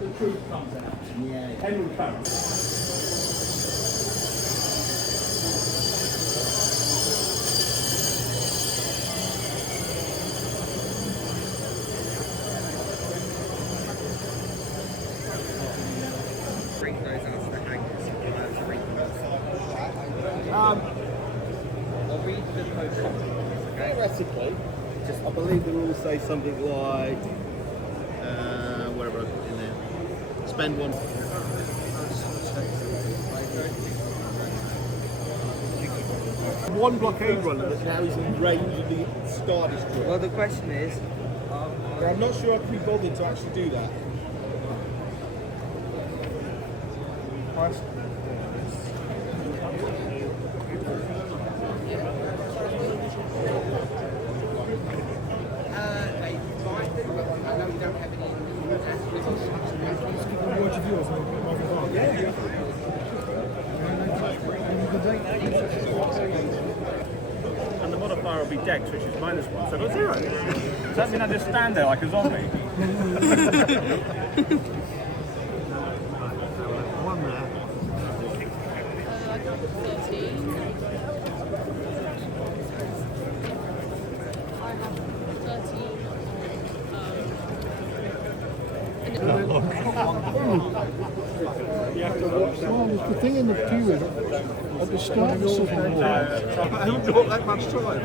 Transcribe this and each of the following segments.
the truth comes out. Yeah. Henry Farrell. Bring those out to the hangers. Um, I'll read the code copy. Theoretically, I believe the rules say something like, whatever in there, spend one. One blockade runner that now is in range of the Star Destroyer. Well, the question is, But I'm not sure I can be bothered to actually do that. And the modifier will be Dex, which is -1, so I've got 0. Does that mean I just stand there like a zombie? One there. I got 13. I have 13. Well, the thing in the queue is, at the start of the Civil War, I haven't got that much time.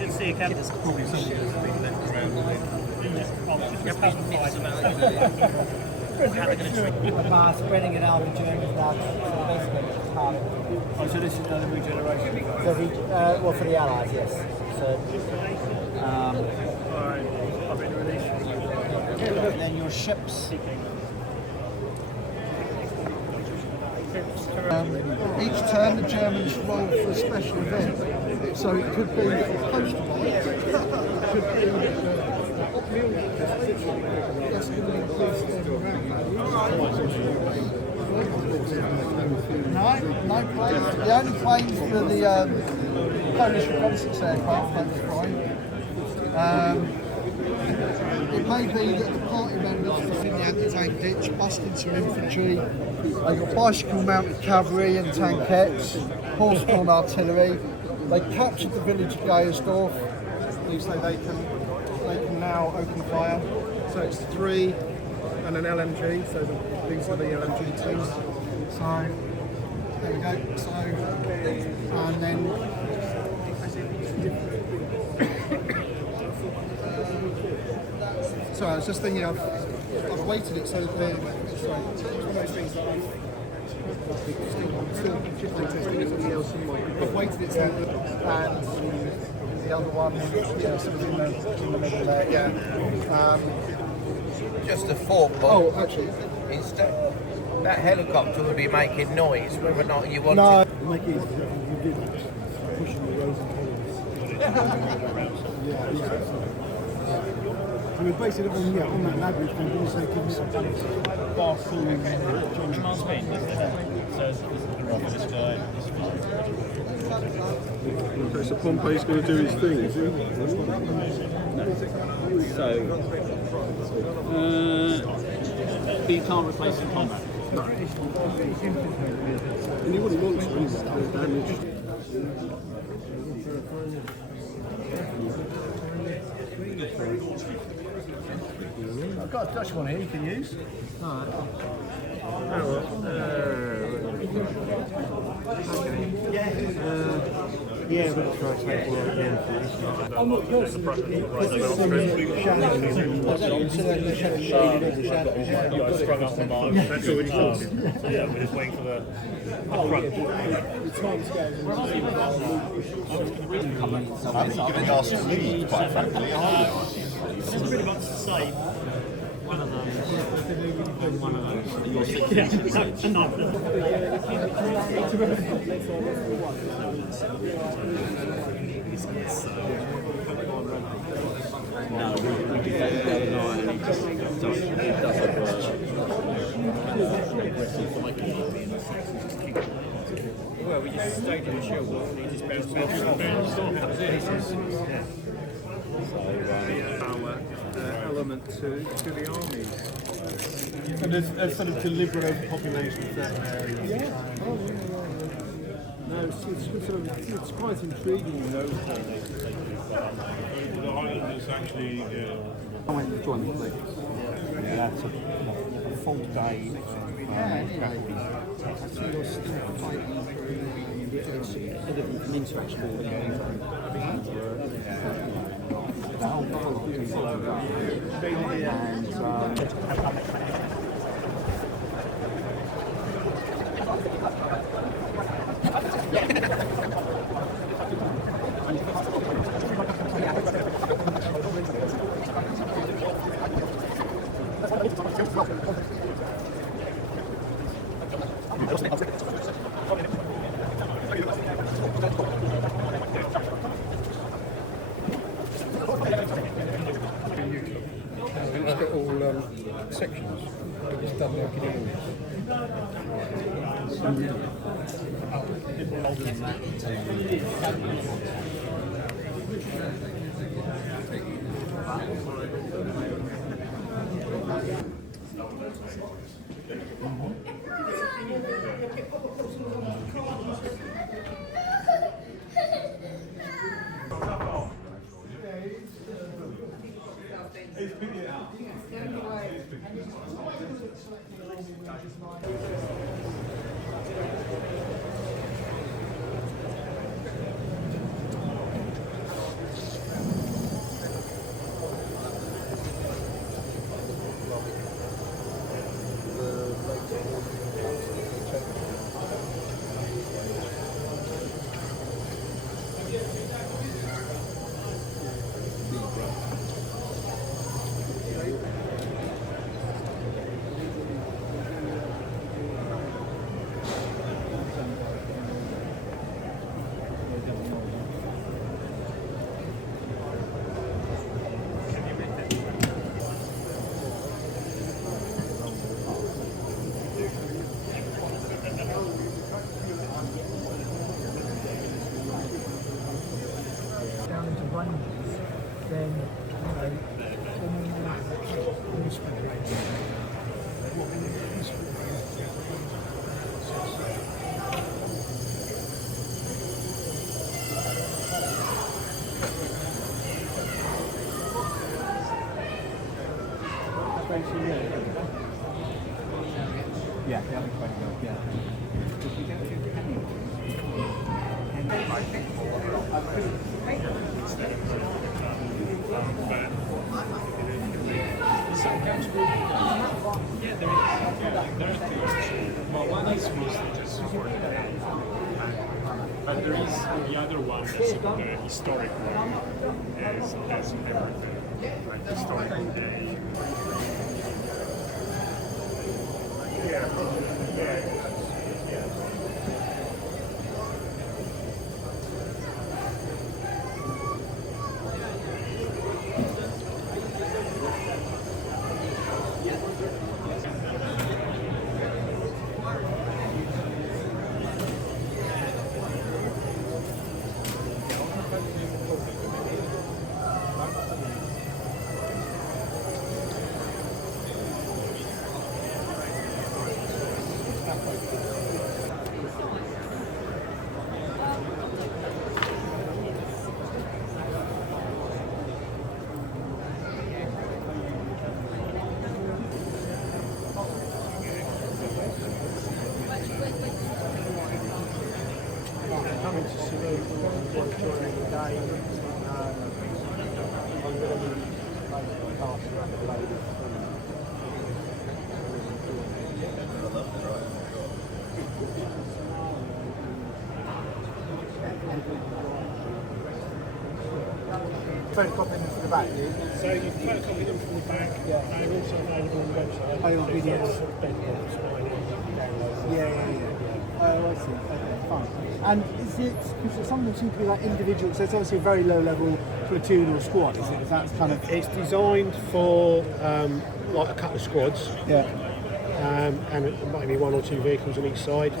Let's see, it's probably something that's been left around. Spreading it out the Germans now, so basically it's hard. Oh, so this is another regeneration. So well, for the Allies, yes. So, Alright, I've been released. and then your ships. each turn the Germans roll for a special event. So it could be post-war, it could be that's going to increase no planes. The only planes for the Polish reconnaissance aircraft, that's fine. It may be that the party members are in the anti-tank ditch, busting some infantry. They've got bicycle-mounted cavalry and tankettes, horse-drawn artillery. They captured the village of Geiersdorf. So they can now open fire. So it's 3 and an LMG. So these are the LMG teams. So there we go. So and then. Sorry, I was just thinking I've weighted it so that it's one of those things that I'm still testing something else in mind. I've weighted it so that, and the other one, sort of in the middle there, yeah. Just a thought, Oh, Bob. actually, Instead, that helicopter would be making noise, whether or not you want no. it. Make it easy. You did pushing the rows and columns. So we're basing it on that labyrinth and also giving it a fast falling Command speed. So this is the rock of this guy. Okay, so Pompey's going to do his thing, is he? But you can't replace in combat. And what he wants is damage. I've got a Dutch one here you can use. Yeah, but it's right, take one again. You guys sprung up the mark. So yeah, we're just waiting for the front. I think you've been asked to lead, quite frankly. This is pretty much the same. One of those. And one of those. Yeah, enough. No, we did that the other night and he doesn't work. Well, we just stayed in the chill and he just bounced off. That was it. Power element to the armies. And there's sort of deliberate overpopulation of certain areas. Yeah. No, it's quite intriguing in those days. The island is actually. I went to join the police. Yeah, that's a full day. So you're still fighting sort of an interaction with the game. The whole lot of people It's got all sections. It's done like it is. Down into ranges, then Yeah, the other quite good, yeah. Well, one is mostly just for the day. But there is the other one that's the historic one, as everything, like historical day. Coming to see me during the day. I'm going to be passed around the lady. Photocopying them from the back, So you photocopy them from the back, and also available on the website. Oh, on video. Yeah. Yeah. Oh, I see. Okay. fun. And is it, because some of them seem to be like individual, so it's obviously a very low level platoon or squad, is it? Is that kind of... It's designed for like a couple of squads. Yeah. And it might be 1 or 2 vehicles on each side.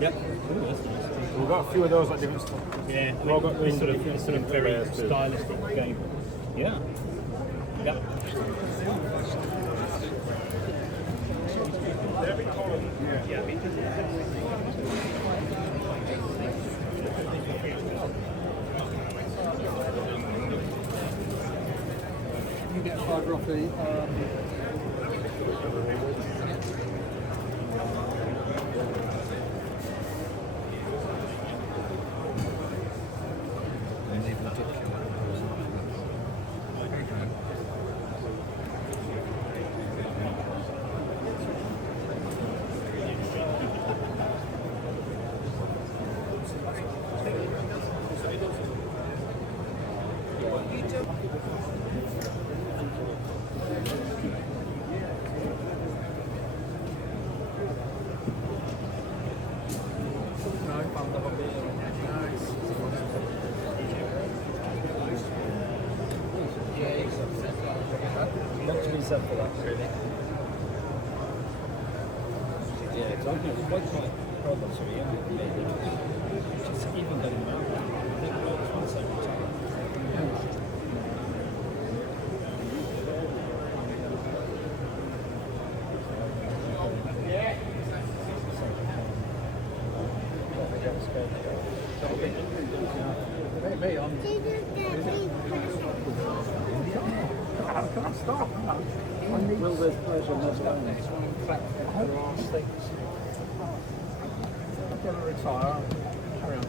Yep. We've got a few of those like different stuff. Yeah. We've all got It's sort of very too. stylistic game. Yeah. Yep. You get fiber off the... Not to be said for that, really. Yeah, exactly. It's quite problems for you. Just even though now, I think it's one second time. Will there's pleasure must go. I'm going to retire. Carry on.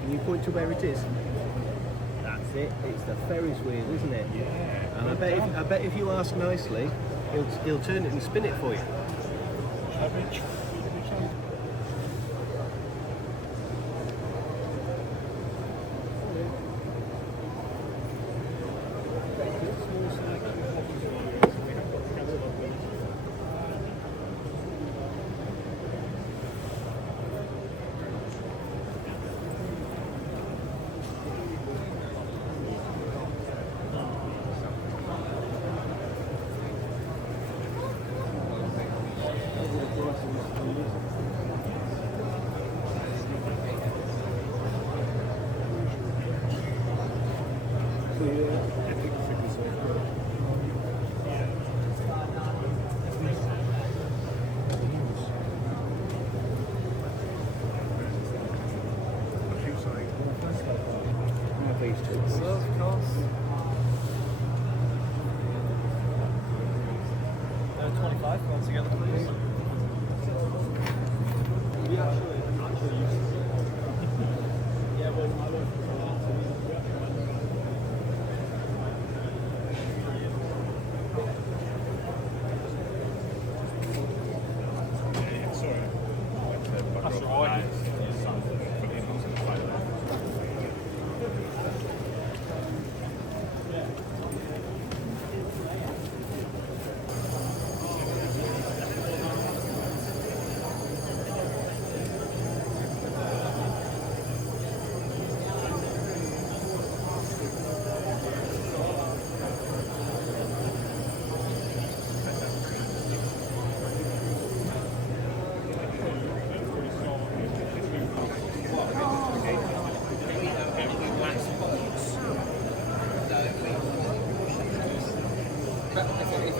Can you point to where it is? That's it. It's the Ferris wheel, isn't it? Yeah. And I bet if you ask nicely, he'll turn it and spin it for you.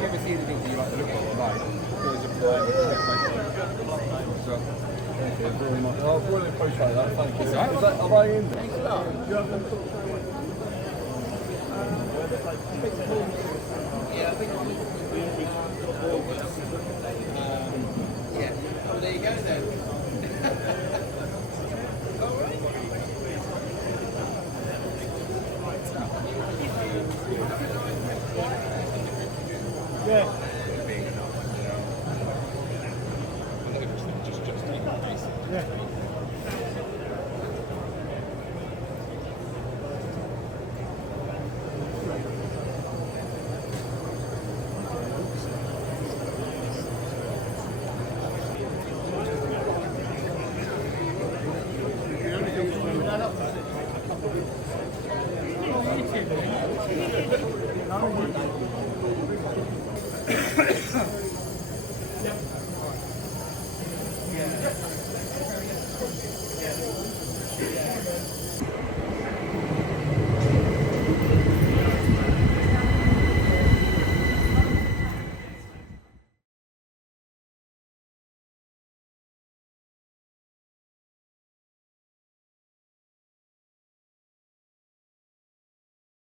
you ever see anything that you like the look of online, always apply and as well. Very much. I really appreciate that. Thank you. It's all right. Is that, are they in there? Thanks a lot. Yeah, I think yeah. Oh, there you go then. Yeah.